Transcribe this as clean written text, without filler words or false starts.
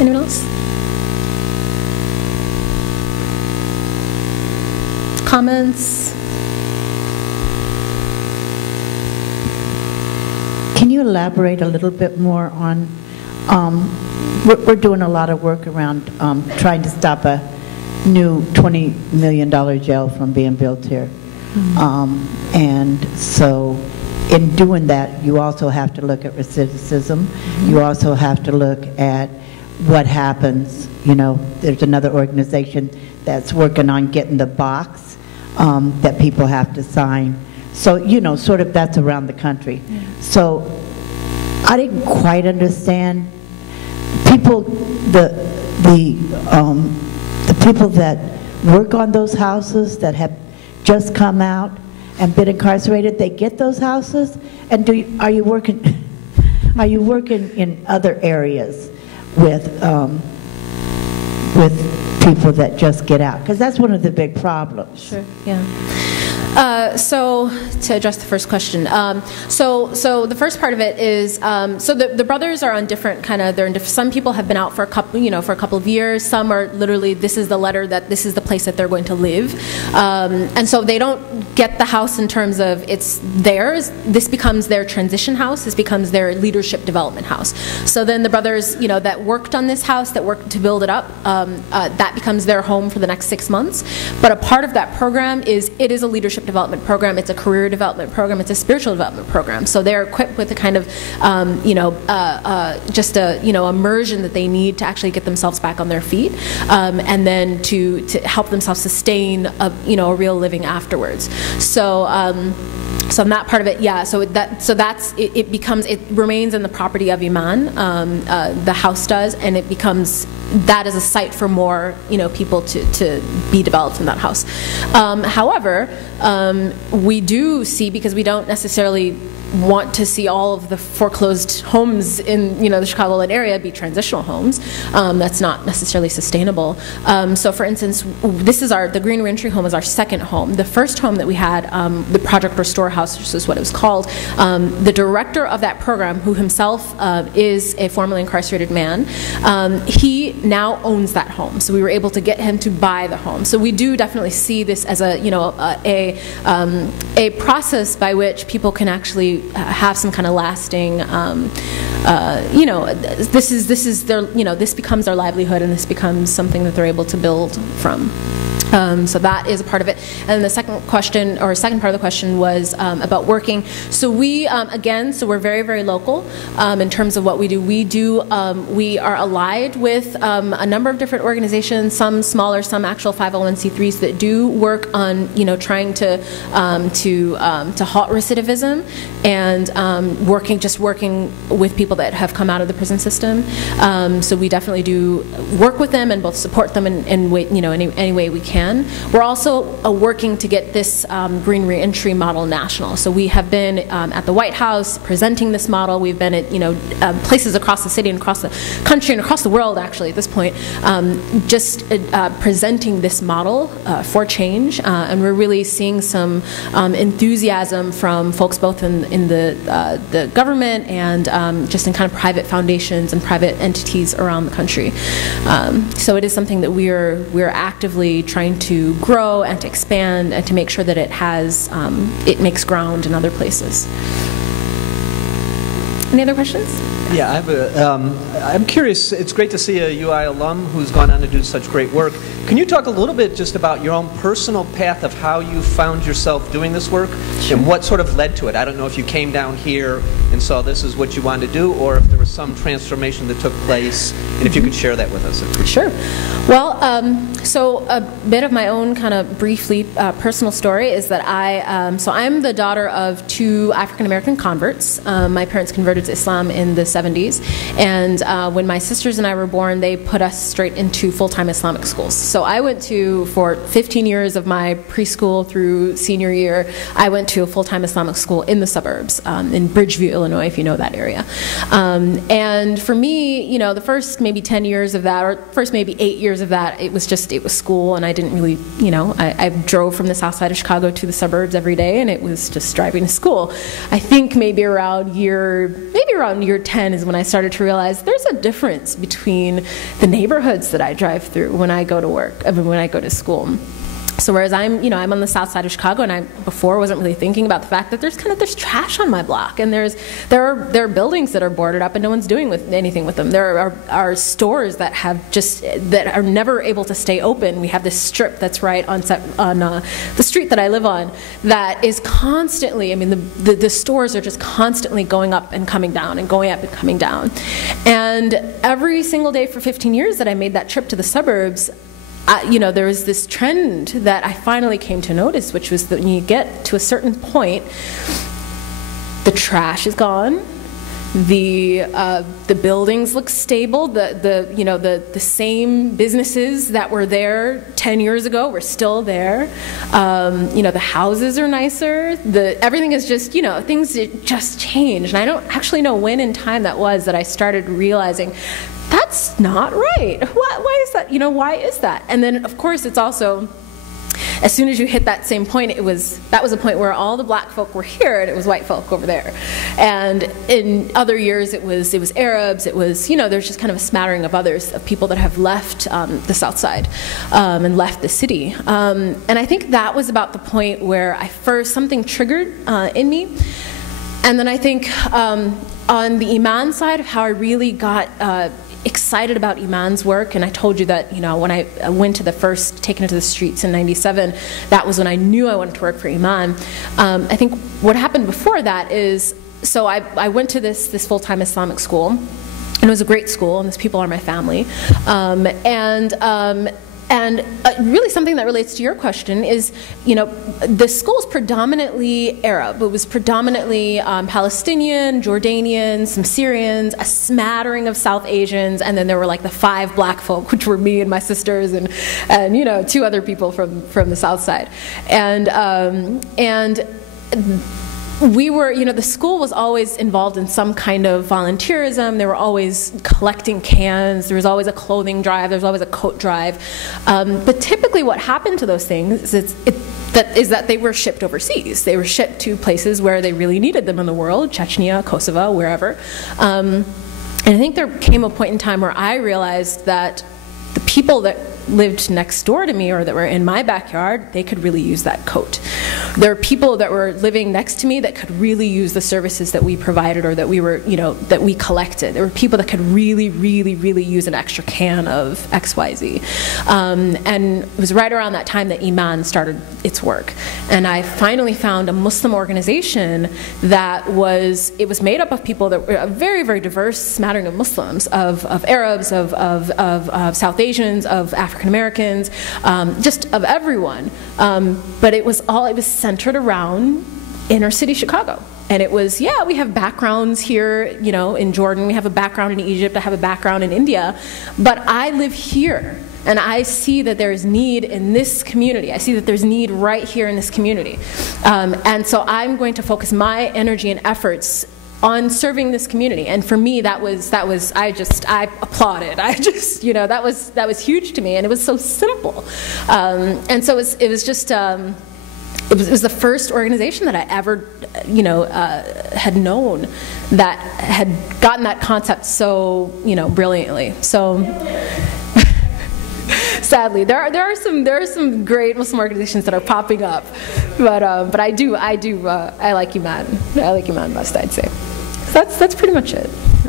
Anyone else? Comments? Can you elaborate a little bit more on, we're doing a lot of work around trying to stop a new $20 million jail from being built here. Mm-hmm. And so in doing that, you also have to look at recidivism. Mm-hmm. You also have to look at what happens. You know, there's another organization that's working on getting the box that people have to sign. So, you know, sort of that's around the country. Yeah. So I didn't quite understand people, the people that work on those houses that have just come out and been incarcerated, they get those houses? And are you working in other areas with people that just get out? Because that's one of the big problems. Sure, yeah. So to address the first question, so the first part of it is, so the brothers are on different kind of, some people have been out for a couple of years. Some are literally, this is the letter that this is the place that they're going to live, and so they don't get the house in terms of it's theirs. This becomes their transition house. This becomes their leadership development house. So then the brothers, you know, that worked on this house, that worked to build it up, that becomes their home for the next 6 months. But a part of that program is, it is a leadership development program, it's a career development program, it's a spiritual development program. So they're equipped with a kind of, just a, immersion that they need to actually get themselves back on their feet, and then to help themselves sustain a real living afterwards. So so in that part of it, yeah. So it remains in the property of Iman. The house does, and it becomes that is a site for more people to be developed in that house. However, we do see, because we don't necessarily want to see all of the foreclosed homes in the Chicagoland area be transitional homes. That's not necessarily sustainable. So for instance, the Green Reentry home is our second home. The first home that we had, the Project Restore House, which is what it was called, the director of that program, who himself is a formerly incarcerated man, he now owns that home. So we were able to get him to buy the home. So we do definitely see this as a process by which people can actually have some kind of lasting, this becomes their livelihood, and this becomes something that they're able to build from. So that is a part of it. And the second question, or second part of the question, was about working. So we, again, so we're very, very local in terms of what we do. We are allied with a number of different organizations, some smaller, some actual 501c3s that do work on, trying to halt recidivism, and working with people that have come out of the prison system. So we definitely do work with them and both support them in any way we can. We're also working to get this Green Reentry model national. So we have been at the White House presenting this model. We've been at places across the city and across the country and across the world, actually, at this point, just presenting this model for change. And we're really seeing some enthusiasm from folks both in the government and just in kind of private foundations and private entities around the country. So it is something that we're actively trying to grow and to expand and to make sure that it makes ground in other places. Any other questions? Yeah, I'm curious. It's great to see a UI alum who's gone on to do such great work. Can you talk a little bit just about your own personal path of how you found yourself doing this work? Sure. And what sort of led to it? I don't know if you came down here and saw this is what you wanted to do, or if there was some transformation that took place, and if you could share that with us. Sure. Well, so a bit of my own kind of briefly personal story is that I'm the daughter of two African-American converts. My parents converted to Islam in the 70s, and when my sisters and I were born, they put us straight into full-time Islamic schools. So I went for 15 years of my preschool through senior year, I went to a full-time Islamic school in the suburbs, in Bridgeview, Illinois, if you know that area. And for me, the first maybe 10 years of that, or first maybe 8 years of that, it was school, and I didn't really, I drove from the south side of Chicago to the suburbs every day, and it was just driving to school. I think maybe around year 10 2010 is when I started to realize there's a difference between the neighborhoods that I drive through when I go to work, when I go to school. So whereas I'm on the south side of Chicago, and I before wasn't really thinking about the fact that there's trash on my block, and there are buildings that are boarded up and no one's doing anything with them. There are stores that are never able to stay open. We have this strip that's right on the street that I live on that is constantly. I mean, the stores are just constantly going up and coming down and going up and coming down, and every single day for 15 years that I made that trip to the suburbs, there was this trend that I finally came to notice, which was that when you get to a certain point, the trash is gone, the buildings look stable, the same businesses that were there 10 years ago were still there, the houses are nicer, everything is just, things just changed. And I don't actually know when in time that was that I started realizing that's not right. Why is that? Why is that? And then, of course, it's also, as soon as you hit that same point, that was a point where all the black folk were here and it was white folk over there. And in other years, it was Arabs. It was, there's just kind of a smattering of others, of people that have left the South Side and left the city. And I think that was about the point where something triggered in me. And then I think on the Iman side of how I really got excited about Iman's work, and I told you that when I went to the first Taken into the Streets in '97, that was when I knew I wanted to work for Iman. I think what happened before that is, so I went to this full-time Islamic school, and it was a great school, and these people are my family, and really something that relates to your question is, the school is predominantly Arab. It was predominantly Palestinian, Jordanian, some Syrians, a smattering of South Asians, and then there were like the 5 black folk, which were me and my sisters, and 2 other people from the South Side. And we were, the school was always involved in some kind of volunteerism. They were always collecting cans. There was always a clothing drive. There was always a coat drive. But typically what happened to those things is that they were shipped overseas. They were shipped to places where they really needed them in the world, Chechnya, Kosovo, wherever. And I think there came a point in time where I realized that the people that lived next door to me or that were in my backyard, they could really use that coat. There are people that were living next to me that could really use the services that we provided or that we were, that we collected. There were people that could really, really, really use an extra can of XYZ. And it was right around that time that Iman started its work. And I finally found a Muslim organization that was made up of people that were a very, very diverse smattering of Muslims, of Arabs, of South Asians, of African Americans, just of everyone. But it was centered around inner city Chicago. And it was, we have backgrounds here, in Jordan, we have a background in Egypt, I have a background in India, but I live here. And I see that there's need in this community. I see that there's need right here in this community. And so I'm going to focus my energy and efforts on serving this community. And for me, I applauded. That was huge to me, and it was so simple. And so it was just, it was the first organization that I ever, had known that had gotten that concept so, brilliantly. So, sadly, there are some great Muslim organizations that are popping up, but I like Iman. I like Iman best, I'd say. So that's pretty much it.